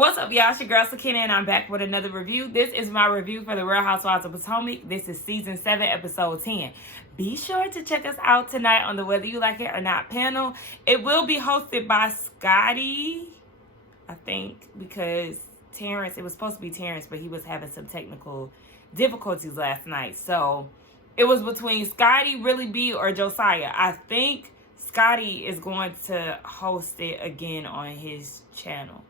What's up, y'all? It's your girl, Sakina, and I'm back with another review. This is my review for the Real Housewives of Potomac. This is Season 7, Episode 10. Be sure to check us out tonight on the Whether You Like It or Not panel. It will be hosted by Scotty, I think, because Terrence, it was supposed to be Terrence, but he was having some technical difficulties last night. So it was between Scotty, Really B, or Josiah. I think Scotty is going to host it again on his channel.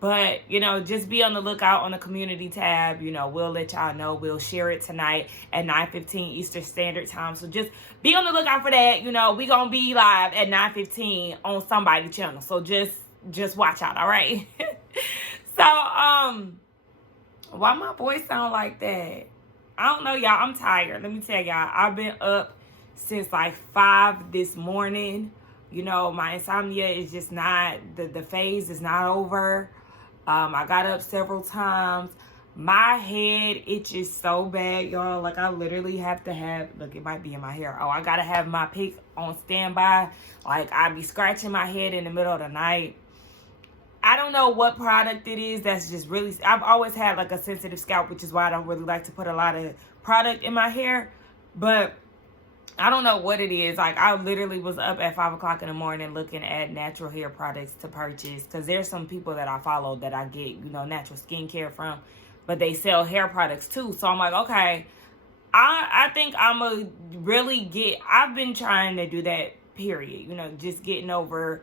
But, just be on the lookout on the community tab. We'll let y'all know. We'll share it tonight at 9:15 Eastern Standard Time. So just be on the lookout for that. We going to be live at 9:15 on somebody's channel. So just watch out, all right? So, why my voice sound like that? I don't know, y'all. I'm tired. Let me tell y'all. I've been up since like 5 this morning. My insomnia is just not, the phase is not over. I got up several times. My head itches so bad, y'all. Like, I literally have to have, look, it might be in my hair. Oh, I got to have my pick on standby. Like, I be scratching my head in the middle of the night. I don't know what product it is that's just really, I've always had like a sensitive scalp, which is why I don't really like to put a lot of product in my hair. But I don't know what it is. Like, I literally was up at 5 o'clock in the morning looking at natural hair products to purchase. Because there's some people that I follow that I get, natural skincare from. But they sell hair products too. So I'm like, okay, I think I'm going to really I've been trying to do that, period. Just getting over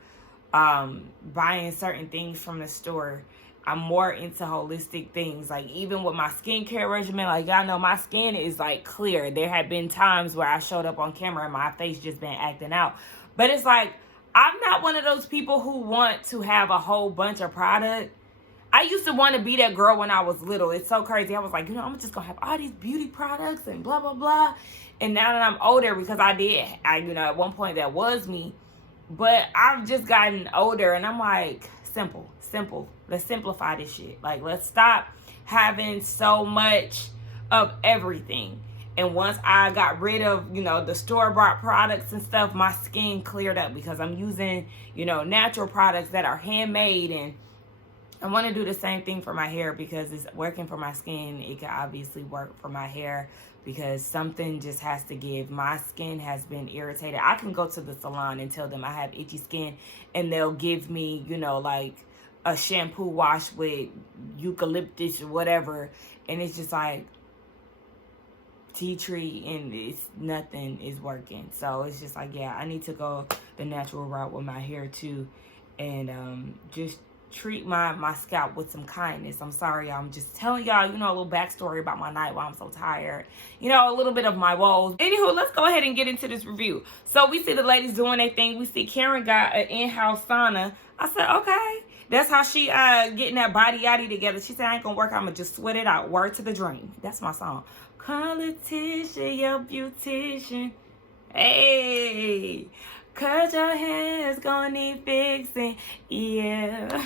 buying certain things from the store. I'm more into holistic things. Like, even with my skincare regimen, like, y'all know my skin is like clear. There have been times where I showed up on camera and my face just been acting out. But it's like, I'm not one of those people who want to have a whole bunch of product. I used to want to be that girl when I was little. It's so crazy. I was like, I'm just going to have all these beauty products and blah, blah, blah. And now that I'm older, because at one point that was me. But I've just gotten older and I'm like, simple. Let's simplify this shit. Like, let's stop having so much of everything. And once I got rid of, the store-bought products and stuff, my skin cleared up because I'm using, natural products that are handmade. And I want to do the same thing for my hair because it's working for my skin. It can obviously work for my hair because something just has to give. My skin has been irritated. I can go to the salon and tell them I have itchy skin and they'll give me, like a shampoo wash with eucalyptus or whatever. And it's just like tea tree and nothing is working. So it's just like, yeah, I need to go the natural route with my hair too. And just treat my scalp with some kindness. I'm sorry, I'm just telling y'all, a little backstory about my night, why I'm so tired. A little bit of my woes. Anywho, let's go ahead and get into this review. So we see the ladies doing their thing. We see Karen got an in-house sauna. I said, okay. That's how she getting that body yaddy together. She said, I ain't gonna work, I'm gonna just sweat it out. Word to the dream. That's my song. Politician, your beautician. Hey. Cause your hair's gonna need fixing. Yeah.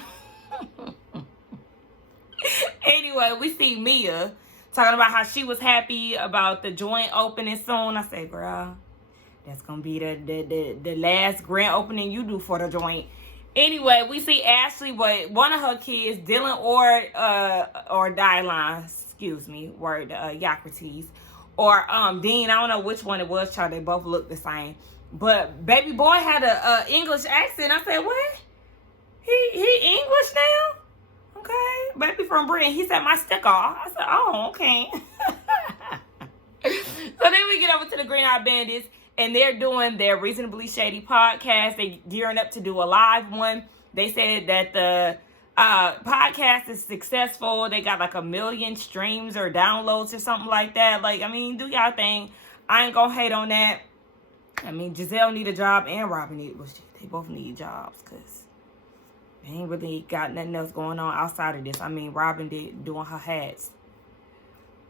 Anyway, we see Mia talking about how she was happy about the joint opening soon. I said, girl, that's gonna be the last grand opening you do for the joint. Anyway, we see Ashley with one of her kids, Dylan or Dylan, excuse me, word, Yocrates, or Dean. I don't know which one it was, child. They both look the same. But baby boy had a English accent. I said, what? He English now? Okay. Baby from Britain. He said, my stick off. I said, oh, okay. So then we get over to the Green Eyed Bandits. And they're doing their Reasonably Shady podcast. They gearing up to do a live one. They said that the podcast is successful. They got like 1 million streams or downloads or something like that. Like, do y'all thing. I ain't gonna hate on that. Giselle need a job and Robyn need, they both need jobs because they ain't really got nothing else going on outside of this. Robyn doing her hats.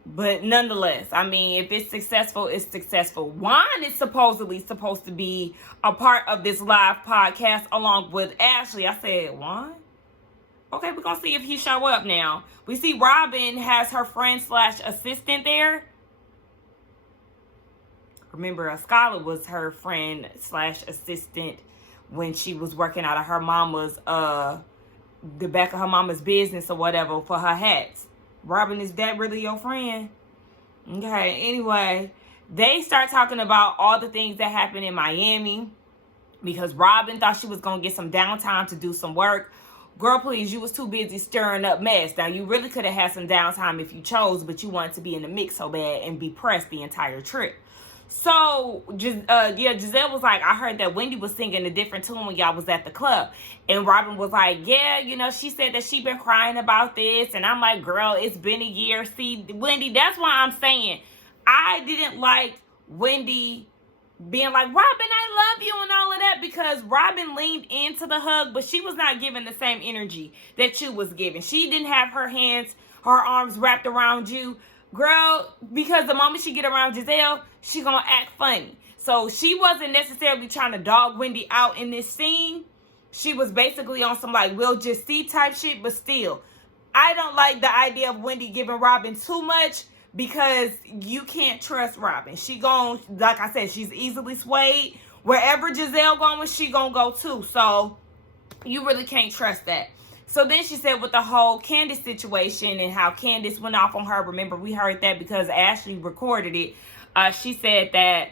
But nonetheless, if it's successful, it's successful. Juan is supposedly supposed to be a part of this live podcast along with Ashley. I said, Juan? Okay, we're going to see if he show up now. We see Robyn has her friend/assistant there. Remember, Scholar was her friend/assistant when she was working out of her mama's the back of her mama's business or whatever for her hats. Robyn, is that really your friend? Okay, anyway, they start talking about all the things that happened in Miami because Robyn thought she was going to get some downtime to do some work. Girl, please, you was too busy stirring up mess. Now, you really could have had some downtime if you chose, but you wanted to be in the mix so bad and be pressed the entire trip. So, Giselle was like, I heard that Wendy was singing a different tune when y'all was at the club. And Robyn was like, yeah, you know, she said that she been crying about this. And I'm like, girl, it's been a year. See, Wendy, that's why I'm saying I didn't like Wendy being like, Robyn, I love you and all of that, because Robyn leaned into the hug, but she was not giving the same energy that you was giving. She didn't have her arms wrapped around you. Girl, because the moment she get around Giselle, she gonna act funny. So she wasn't necessarily trying to dog Wendy out in this scene. She was basically on some like, we'll just see type shit, but still. I don't like the idea of Wendy giving Robyn too much because you can't trust Robyn. She gon', like I said, she's easily swayed. Wherever Giselle going, she gonna go too. So you really can't trust that. So then she said with the whole Candiace situation and how Candiace went off on her. Remember, we heard that because Ashley recorded it. She said that,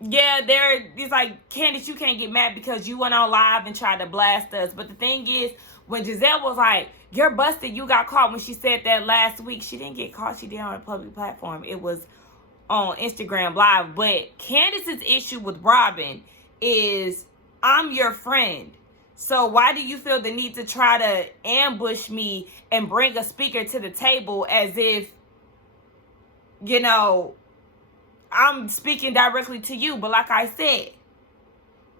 it's like, Candiace, you can't get mad because you went on live and tried to blast us. But the thing is, when Giselle was like, you're busted, you got caught, when she said that last week, she didn't get caught. She did on a public platform. It was on Instagram Live. But Candiace's issue with Robyn is, I'm your friend. So why do you feel the need to try to ambush me and bring a speaker to the table as if, you know, I'm speaking directly to you? But like I said,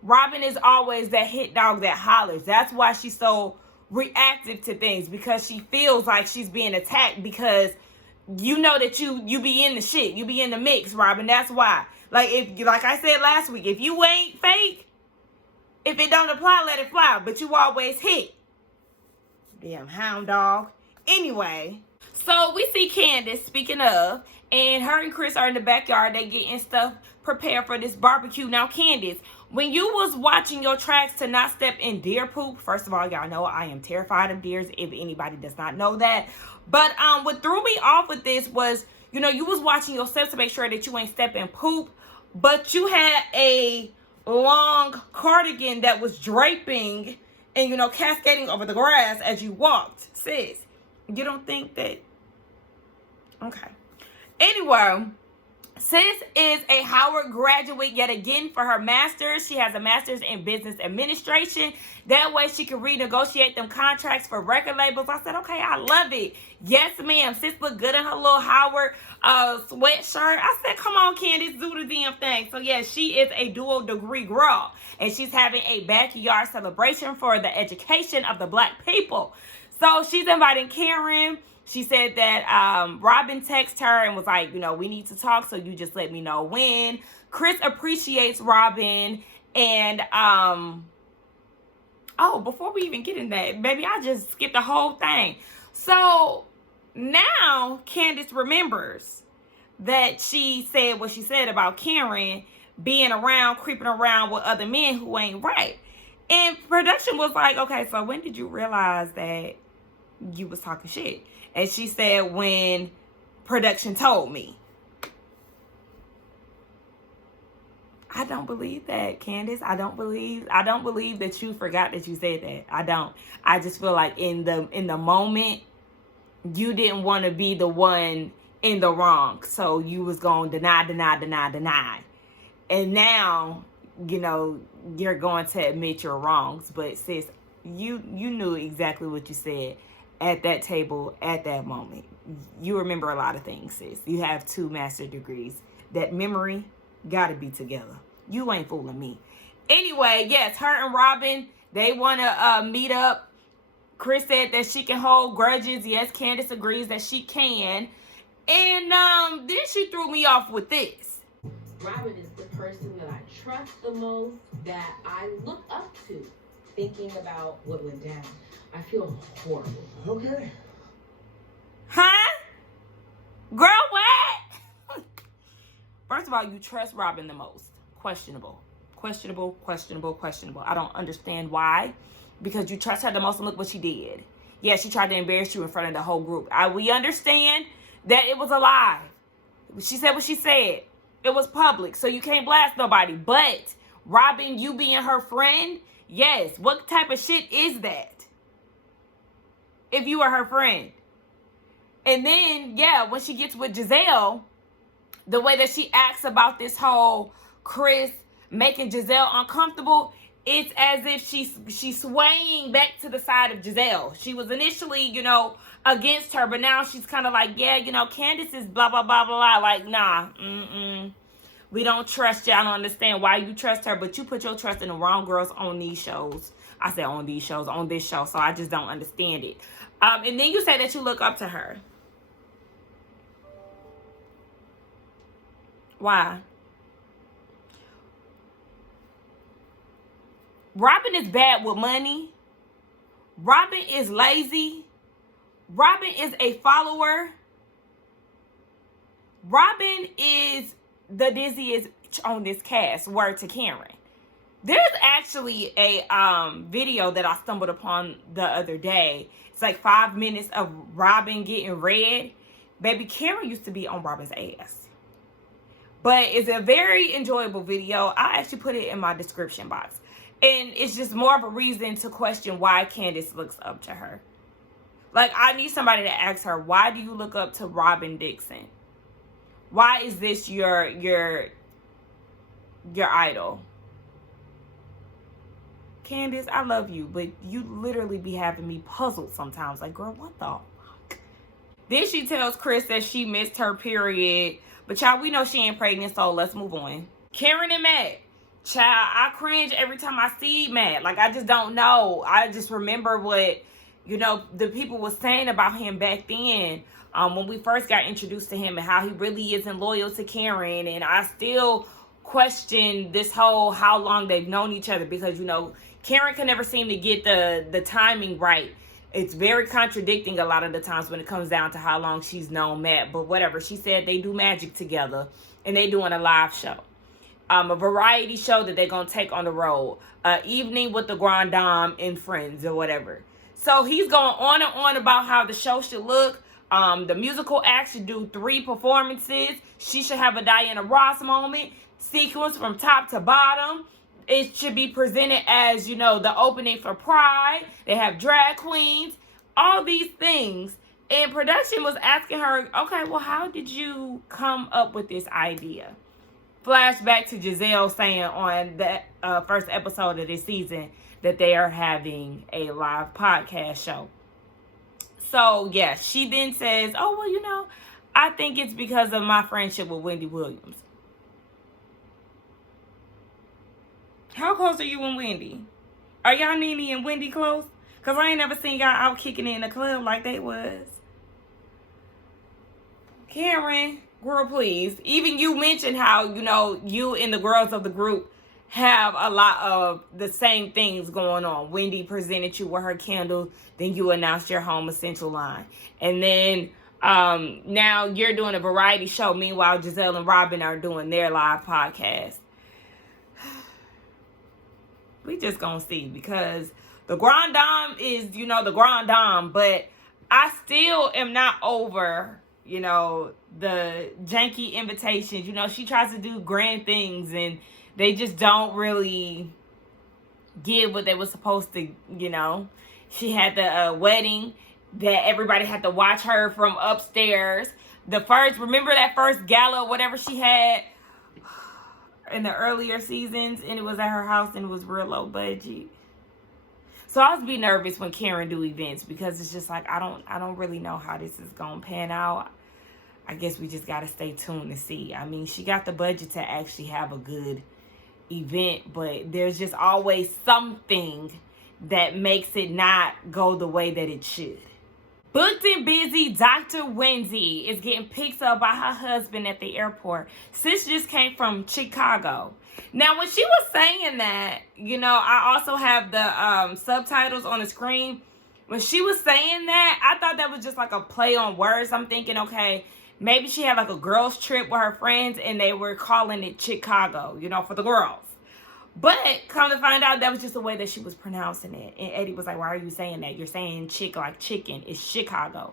Robyn is always that hit dog that hollers. That's why she's so reactive to things, because she feels like she's being attacked, because you know that you be in the shit. You be in the mix, Robyn. That's why. Like I said last week, if you ain't fake, if it don't apply, let it fly. But you always hit. Damn hound dog. Anyway, so we see Candiace, speaking of, and her and Chris are in the backyard. They getting stuff prepared for this barbecue. Now, Candiace, when you was watching your tracks to not step in deer poop, first of all, y'all know I am terrified of deers, if anybody does not know that. But what threw me off with this was, you know, you was watching your steps to make sure that you ain't step in poop, but you had a long cardigan that was draping and, you know, cascading over the grass as you walked. Sis, you don't think that? Okay. Anyway, sis is a Howard graduate yet again for her master's. She has a master's in business administration. That way she can renegotiate them contracts for record labels. I said, okay, I love it. Yes, ma'am. Sis look good in her little Howard sweatshirt. I said, come on, Candiace, do the damn thing. So, yeah, she is a dual degree girl. And she's having a backyard celebration for the education of the Black people. So she's inviting Karen. She said that Robyn texted her and was like, you know, we need to talk, so you just let me know when. Chris appreciates Robyn. And, before we even get in that, baby, I just skipped the whole thing. So now Candiace remembers that she said what she said about Karen being around, creeping around with other men who ain't right. And production was like, okay, so when did you realize that you was talking shit? And she said, when production told me. I don't believe that, Candiace. I don't believe that you forgot that you said that. I don't. I just feel like in the moment, you didn't want to be the one in the wrong. So you was going to deny. And now, you know, you're going to admit your wrongs. But sis, you knew exactly what you said at that table at that moment. You remember a lot of things, sis. You have 2 master's degrees. That memory gotta be together. You ain't fooling me. Anyway, yes, her and Robyn, they want to meet up. Chris said that she can hold grudges. Yes, Candiace agrees that she can. And then she threw me off with this. Robyn is the person that I trust the most, that I look up to. Thinking about what went down, I feel horrible. Okay. Huh? Girl, what? First of all, you trust Robyn the most. Questionable. I don't understand why because you trust her the most, and look what she did. Yeah, she tried to embarrass you in front of the whole group. We understand that it was a lie. She said what she said. It was public, so you can't blast nobody. But Robyn, you being her friend, yes, what type of shit is that? If you were her friend. And then, yeah, when she gets with Giselle, the way that she acts about this whole Chris making Giselle uncomfortable, it's as if she's swaying back to the side of Giselle. She was initially, you know, against her, but now she's kind of like, yeah, you know, Candiace is blah, blah, blah, blah, blah. Like, nah, we don't trust you. I don't understand why you trust her, but you put your trust in the wrong girls on these shows. I said on these shows, on this show, so I just don't understand it. And then you say that you look up to her. Why? Robyn is bad with money. Robyn is lazy. Robyn is a follower. Robyn is the dizziest on this cast. Word to Karen. There's actually a video that I stumbled upon the other day. It's like 5 minutes of Robyn getting red. Baby, Karen used to be on Robyn's ass. But it's a very enjoyable video. I actually put it in my description box. And it's just more of a reason to question why Candiace looks up to her. Like, I need somebody to ask her, why do you look up to Robyn Dixon? Why is this your idol? Candiace, I love you, but you literally be having me puzzled sometimes. Like, girl, what the fuck? Then she tells Chris that she missed her period. But y'all, we know she ain't pregnant, so let's move on. Karen and Matt. Child, I cringe every time I see Matt. Like, I just don't know. I just remember what, you know, the people was saying about him back then. When we first got introduced to him and how he really isn't loyal to Karen. And I still question this whole how long they've known each other. Because, you know, Karen can never seem to get the timing right. It's very contradicting a lot of the times when it comes down to how long she's known Matt. But whatever. She said they do magic together. And they doing a live show. A variety show that they're going to take on the road. Evening with the Grand Dame and friends or whatever. So he's going on and on about how the show should look. The musical act should do 3 performances. She should have a Diana Ross moment. Sequence from top to bottom. It should be presented as, you know, the opening for Pride. They have drag queens. All these things. And production was asking her, okay, well, how did you come up with this idea? Flashback to Giselle saying on that first episode of this season that they are having a live podcast show. So, yeah, she then says, oh, well, you know, I think it's because of my friendship with Wendy Williams. How close are you and Wendy? Are y'all Nene and Wendy close? Because I ain't never seen y'all out kicking it in the club like they was. Karen, girl, please. Even you mentioned how, you know, you and the girls of the group have a lot of the same things going on. Wendy presented you with her candle. Then you announced your home essential line. And then now you're doing a variety show. Meanwhile, Giselle and Robyn are doing their live podcast. We just gonna see, because the Grand Dame is, you know, the Grand Dame, but I still am not over, you know, the janky invitations. You know, she tries to do grand things and they just don't really give what they were supposed to, you know. She had the wedding that everybody had to watch her from upstairs. Remember that first gala, whatever she had in the earlier seasons, and it was at her house and it was real low budget. So I was be nervous when Karen do events, because it's just like I don't really know how this is gonna pan out. I guess we just gotta stay tuned to see. I mean, she got the budget to actually have a good event, but there's just always something that makes it not go the way that it should. Booked and busy Dr. Wendy is getting picked up by her husband at the airport. Sis just came from Chicago. Now, when she was saying that, you know, I also have the subtitles on the screen. When she was saying that, I thought that was just like a play on words. I'm thinking, okay, maybe she had like a girls trip with her friends and they were calling it Chicago, you know, for the girls. But come to find out, that was just the way that she was pronouncing it. And Eddie was like, why are you saying that? You're saying chick like chicken. It's Chicago.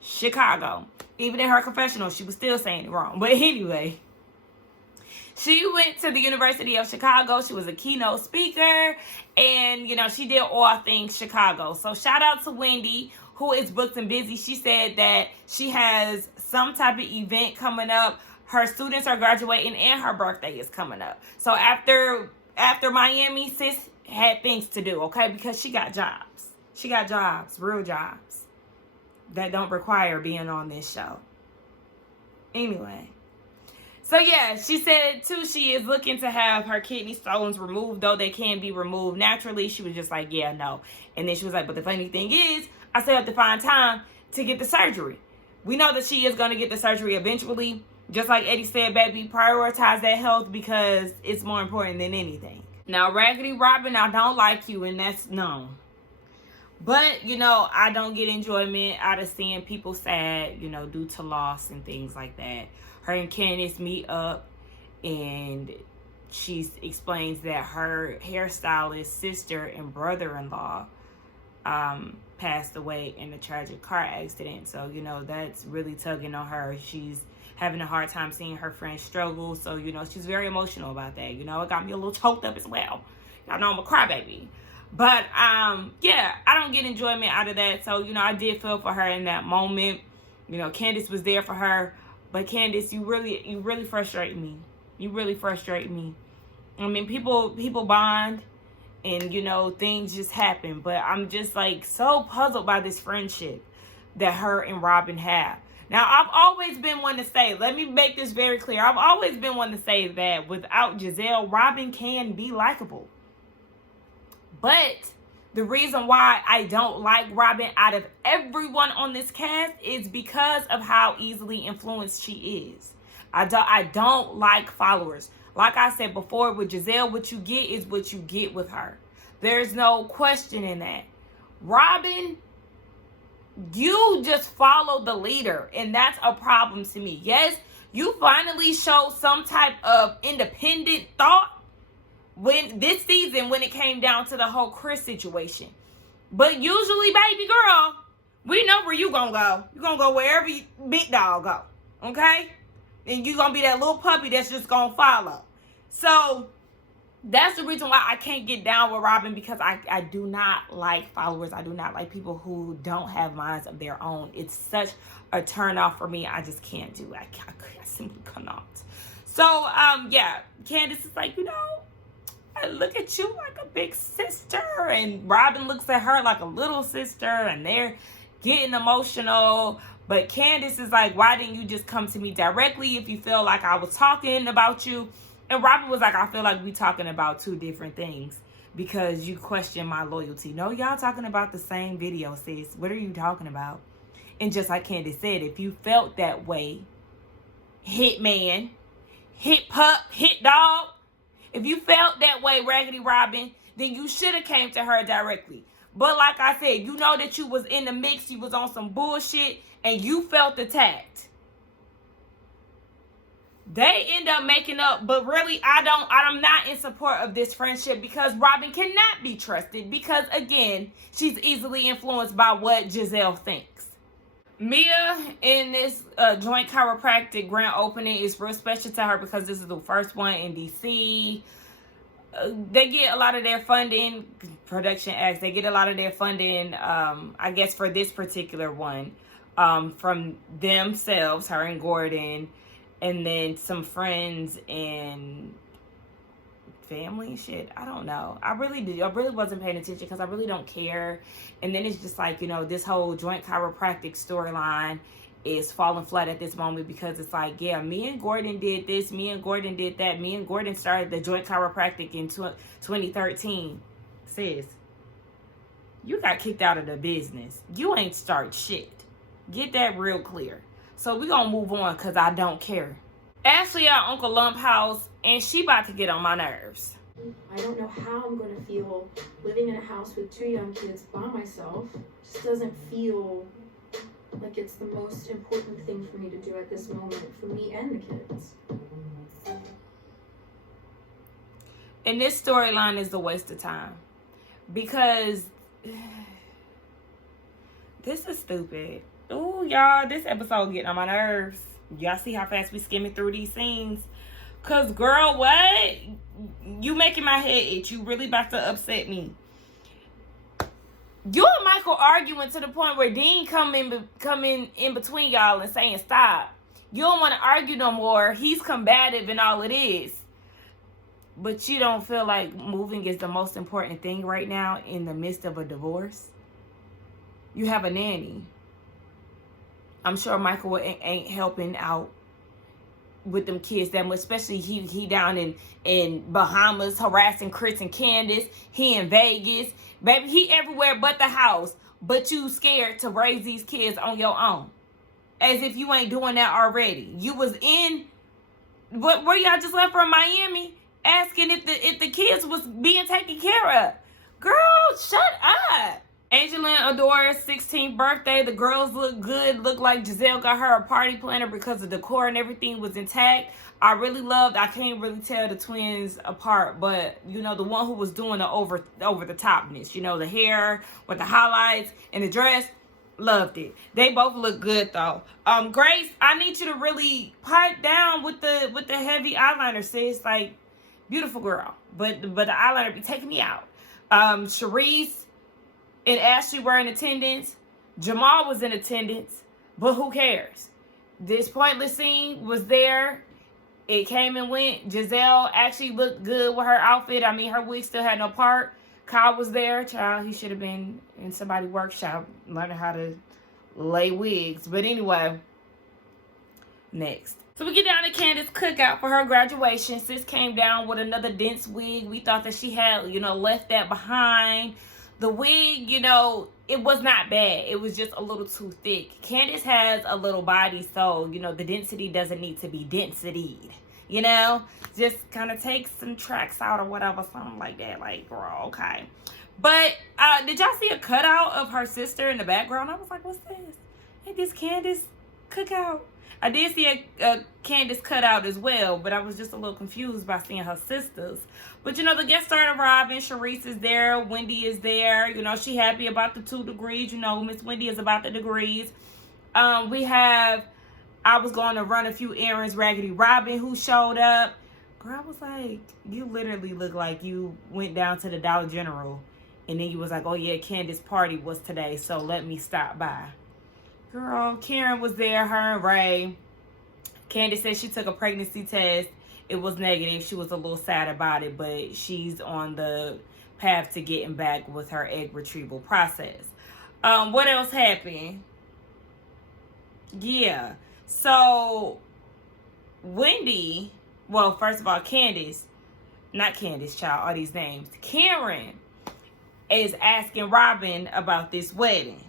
Chicago. Even in her confessional, she was still saying it wrong. But anyway, she went to the University of Chicago. She was a keynote speaker. And, you know, she did all things Chicago. So shout out to Wendy, who is booked and busy. She said that she has some type of event coming up. Her students are graduating and her birthday is coming up. So after Miami, sis had things to do, okay? Because she got jobs. She got jobs, real jobs, that don't require being on this show. Anyway. So yeah, she said too, she is looking to have her kidney stones removed, though they can be removed naturally. She was just like, yeah, no. And then she was like, but the funny thing is, I still have to find time to get the surgery. We know that she is going to get the surgery eventually. Just like Eddie said, baby, prioritize that health because it's more important than anything. Now, Raggedy Robyn, I don't like you, and that's known. But, you know, I don't get enjoyment out of seeing people sad, you know, due to loss and things like that. Her and Candiace meet up, and she explains that her hairstylist, sister, and brother-in-law passed away in a tragic car accident. So, you know, that's really tugging on her. She's having a hard time seeing her friends struggle. So, you know, she's very emotional about that. You know, it got me a little choked up as well. Y'all know I'm a crybaby. But, yeah, I don't get enjoyment out of that. So, you know, I did feel for her in that moment. You know, Candiace was there for her. But, Candiace, you really frustrate me. You really frustrate me. I mean, people bond and, you know, things just happen. But I'm just, like, so puzzled by this friendship that her and Robyn have. Now, I've always been one to say, let me make this very clear. I've always been one to say that without Giselle, Robyn can be likable. But the reason why I don't like Robyn out of everyone on this cast is because of how easily influenced she is. I don't like followers. Like I said before, with Giselle, what you get is what you get with her. There's no question in that. Robyn, you just follow the leader, and that's a problem to me. Yes, you finally showed some type of independent thought when this season, when it came down to the whole Chris situation. But usually, baby girl, we know where you gonna go. You gonna go wherever big dog go, okay? And you gonna be that little puppy that's just gonna follow. So that's the reason why I can't get down with Robyn, because I do not like followers. I do not like people who don't have minds of their own. It's such a turn off for me. I just can't do it. I simply cannot. So, yeah, Candiace is like, you know, I look at you like a big sister. And Robyn looks at her like a little sister. And they're getting emotional. But Candiace is like, why didn't you just come to me directly if you feel like I was talking about you? And Robyn was like, I feel like we talking about two different things because you question my loyalty. No, y'all talking about the same video, sis. What are you talking about? And just like Candiace said, if you felt that way, hit man, hit pup, hit dog. If you felt that way, Raggedy Robyn, then you should have came to her directly. But like I said, you know that you was in the mix. You was on some bullshit and you felt attacked. They end up making up, but really, I'm not in support of this friendship because Robyn cannot be trusted because, again, she's easily influenced by what Giselle thinks. Mia in this joint chiropractic grand opening is real special to her because this is the first one in DC. They get a lot of their funding, Production X, they get a lot of their funding, I guess, for this particular one, from themselves, her and Gordon, and then some friends and family shit. I don't know. I really wasn't paying attention because I really don't care. And then it's just like, you know, this whole joint chiropractic storyline is falling flat at this moment because it's like, yeah, me and Gordon did this, me and Gordon did that, me and Gordon started the joint chiropractic in 2013. Sis, you got kicked out of the business. You ain't start shit. Get that real clear. So we're going to move on because I don't care. Ashley at Uncle Lump house, and she about to get on my nerves. I don't know how I'm going to feel living in a house with two young kids by myself. It just doesn't feel like it's the most important thing for me to do at this moment for me and the kids. And this storyline is a waste of time. Because this is stupid. Ooh, y'all, this episode getting on my nerves. Y'all see how fast we skimming through these scenes? Cause girl, what? You making my head itch. You really about to upset me. You and Michael arguing to the point where Dean coming in between y'all and saying stop. You don't want to argue no more. He's combative and all it is. But you don't feel like moving is the most important thing right now in the midst of a divorce? You have a nanny. I'm sure Michael ain't helping out with them kids that much, especially he down in Bahamas harassing Chris and Candiace. He in Vegas. Baby, he everywhere but the house. But you scared to raise these kids on your own. As if you ain't doing that already. You was in, where y'all just left from Miami, asking if the kids was being taken care of. Girl, shut up. Angelina Adore's 16th birthday. The girls look good. Look like Giselle got her a party planner because the decor and everything was intact. I can't really tell the twins apart, but you know, the one who was doing the over the topness, you know, the hair with the highlights and the dress, loved it. They both look good though. Grace, I need you to really pipe down with the heavy eyeliner, sis. Like, beautiful girl, but the eyeliner be taking me out. Sharice and Ashley were in attendance. Jamal was in attendance, but who cares? This pointless scene was there. It came and went. Giselle actually looked good with her outfit. I mean, her wig still had no part. Kyle was there. Child, he should have been in somebody's workshop learning how to lay wigs. But anyway, next. So we get down to Candiace's cookout for her graduation. Sis came down with another dense wig. We thought that she had, left that behind. The wig, it was not bad. It was just a little too thick. Candiace has a little body, so, the density doesn't need to be densitied. Just kind of take some tracks out or whatever, something like that. Like, girl, okay. But did y'all see a cutout of her sister in the background? I was like, what's this? Ain't this Candiace cookout? I did see a Candiace cutout as well, but I was just a little confused by seeing her sisters. But, the guest star of Robyn, Sharice is there. Wendy is there. She happy about the 2 degrees. Miss Wendy is about the degrees. I was going to run a few errands. Raggedy Robyn, who showed up. Girl, I was like, you literally look like you went down to the Dollar General. And then you was like, oh, yeah, Candiace's party was today, so let me stop by. Girl, Karen was there, her and Ray. Candiace said she took a pregnancy test. It was negative. She was a little sad about it, but she's on the path to getting back with her egg retrieval process. What else happened? Yeah. So, Wendy, well, first of all, Candiace, not Candiace, child, all these names. Karen is asking Robyn about this wedding.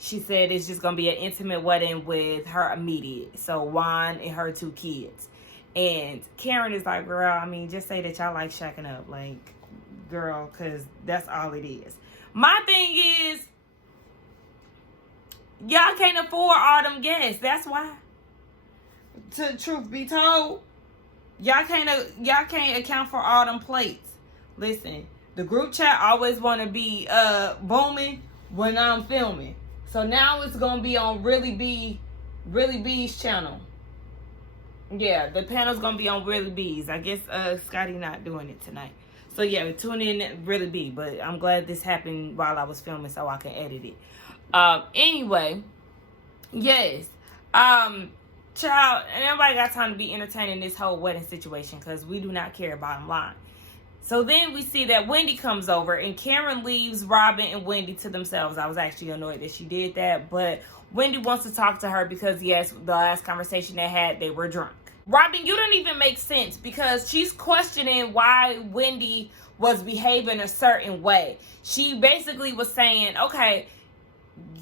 She said it's just going to be an intimate wedding with her immediate. So, Juan and her 2 kids. And Karen is like, girl, I mean, just say that y'all like shacking up. Like, girl, because that's all it is. My thing is, y'all can't afford all them guests. That's why. To truth be told, y'all can't account for all them plates. Listen, the group chat always want to be booming when I'm filming. So now it's going to be on Really B's channel. Yeah, the panel's going to be on Really B's. I guess Scotty not doing it tonight. So yeah, tune in Really B. But I'm glad this happened while I was filming so I can edit it. Anyway, yes. Child, and everybody got time to be entertaining this whole wedding situation because we do not care, bottom line. So then we see that Wendy comes over and Karen leaves Robyn and Wendy to themselves. I was actually annoyed that she did that, but Wendy wants to talk to her because, yes, the last conversation they had, they were drunk. Robyn, you don't even make sense because she's questioning why Wendy was behaving a certain way. She basically was saying, okay,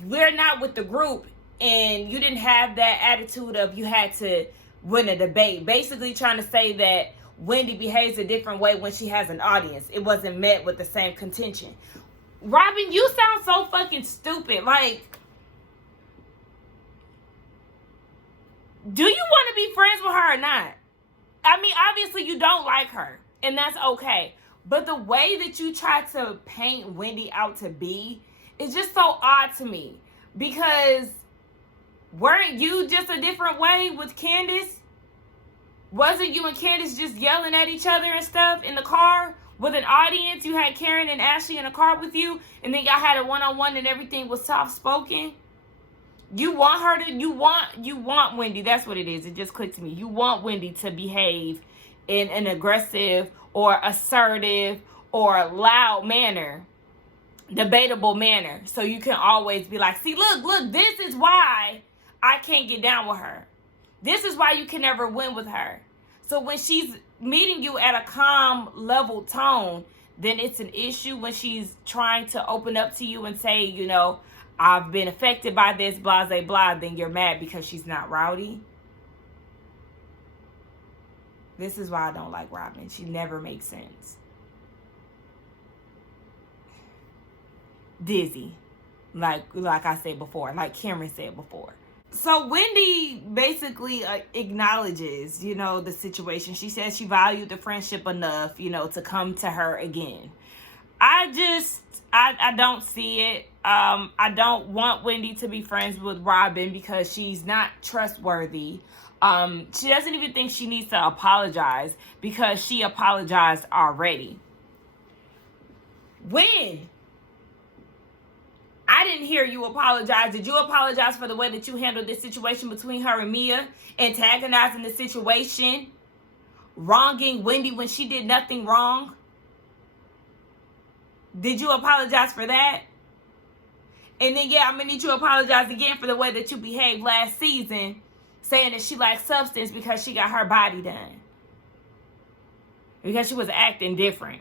we're not with the group and you didn't have that attitude of you had to win a debate. Basically trying to say that Wendy behaves a different way when she has an audience. It wasn't met with the same contention. Robyn, you sound so fucking stupid. Like, do you want to be friends with her or not? I mean, obviously you don't like her. And that's okay. But the way that you try to paint Wendy out to be is just so odd to me. Because weren't you just a different way with Candiace? Wasn't you and Candiace just yelling at each other and stuff in the car with an audience? You had Karen and Ashley in the car with you, and then y'all had a one-on-one and everything was soft-spoken. You want her to, you want Wendy, that's what it is. It just clicked to me. You want Wendy to behave in an aggressive or assertive or loud manner, debatable manner. So you can always be like, see, look, this is why I can't get down with her. This is why you can never win with her. So when she's meeting you at a calm, level tone, then it's an issue. When she's trying to open up to you and say, you know, I've been affected by this, blah, blah, blah, then you're mad because she's not rowdy. This is why I don't like Robyn. She never makes sense. Dizzy. Like I said before, like Cameron said before. So Wendy basically acknowledges, you know, the situation. She says she valued the friendship enough, you know, to come to her again. I don't see it. I don't want Wendy to be friends with Robyn because she's not trustworthy. She doesn't even think she needs to apologize because she apologized already. When? I didn't hear you apologize. Did you apologize for the way that you handled this situation between her and Mia, antagonizing the situation, wronging Wendy when she did nothing wrong? Did you apologize for that? And then, yeah, I'm going to need you to apologize again for the way that you behaved last season, saying that she lacked substance because she got her body done. Because she was acting different.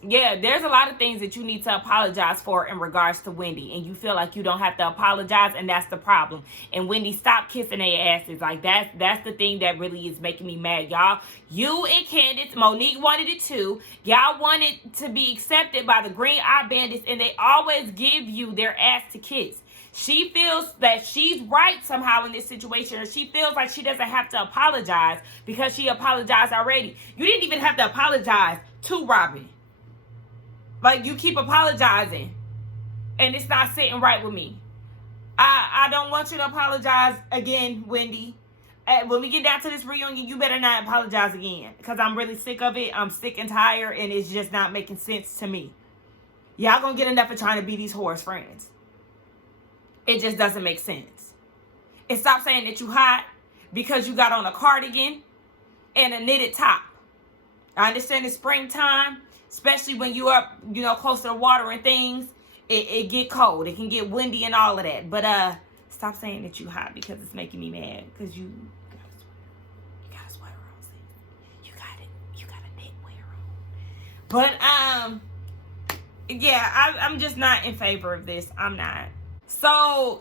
Yeah, there's a lot of things that you need to apologize for in regards to Wendy. And you feel like you don't have to apologize, and that's the problem. And Wendy, stop kissing their asses. Like, that's the thing that really is making me mad, y'all. You and Candiace, Monique wanted it too. Y'all wanted to be accepted by the Green Eye Bandits, and they always give you their ass to kiss. She feels that she's right somehow in this situation, or she feels like she doesn't have to apologize because she apologized already. You didn't even have to apologize to Robyn. Like, you keep apologizing, and it's not sitting right with me. I don't want you to apologize again, Wendy. When we get down to this reunion, you better not apologize again, because I'm really sick of it. I'm sick and tired, and it's just not making sense to me. Y'all gonna get enough of trying to be these whores friends. It just doesn't make sense. And stop saying that you hot because you got on a cardigan and a knitted top. I understand it's springtime. Especially when you up, you know, close to the water and things, it get cold. It can get windy and all of that. But stop saying that you hot because it's making me mad. Because you got a sweater on. See? You got a knit wear on. But yeah, I'm just not in favor of this. I'm not. So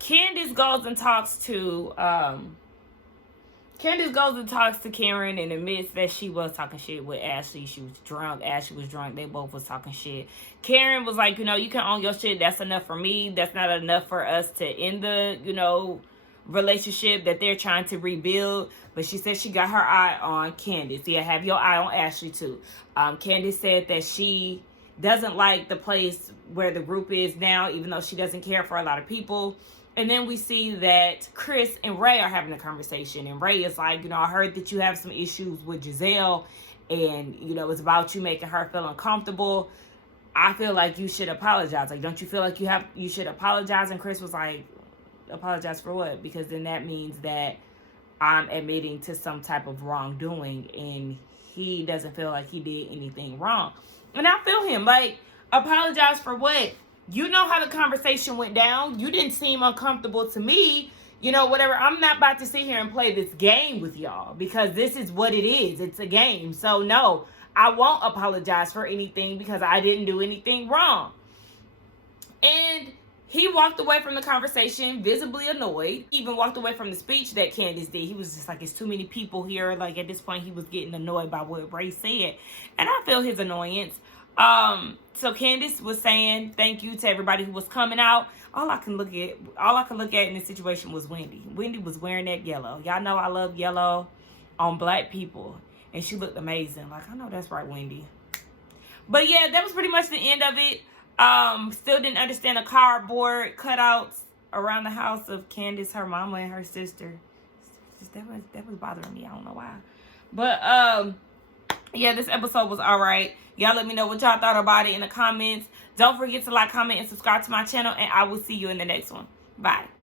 Candiace goes and talks to Karen and admits that she was talking shit with Ashley. She was drunk. Ashley was drunk. They both was talking shit. Karen was like, you know, you can own your shit. That's enough for me. That's not enough for us to end the, you know, relationship that they're trying to rebuild. But she said she got her eye on Candiace. Yeah, have your eye on Ashley too. Candiace said that she doesn't like the place where the group is now, even though she doesn't care for a lot of people. And then we see that Chris and Ray are having a conversation. And Ray is like, you know, I heard that you have some issues with Giselle. And, you know, it's about you making her feel uncomfortable. I feel like you should apologize. Like, don't you feel like you should apologize? And Chris was like, apologize for what? Because then that means that I'm admitting to some type of wrongdoing. And he doesn't feel like he did anything wrong. And I feel him. Like, apologize for what? You know how the conversation went down. You didn't seem uncomfortable to me. You know, whatever. I'm not about to sit here and play this game with y'all because this is what it is. It's a game. So, no, I won't apologize for anything because I didn't do anything wrong. And he walked away from the conversation visibly annoyed. He even walked away from the speech that Candiace did. He was just like, it's too many people here. Like, at this point, he was getting annoyed by what Ray said. And I feel his annoyance. So Candiace was saying thank you to everybody who was coming out. All I can look at in this situation was Wendy. Wendy was wearing that yellow. Y'all know I love yellow on black people. And she looked amazing. Like, I know that's right, Wendy. But yeah, that was pretty much the end of it. Still didn't understand the cardboard cutouts around the house of Candiace, her mama, and her sister. That was bothering me. I don't know why. But yeah, this episode was alright. Y'all let me know what y'all thought about it in the comments. Don't forget to like, comment, and subscribe to my channel. And I will see you in the next one. Bye.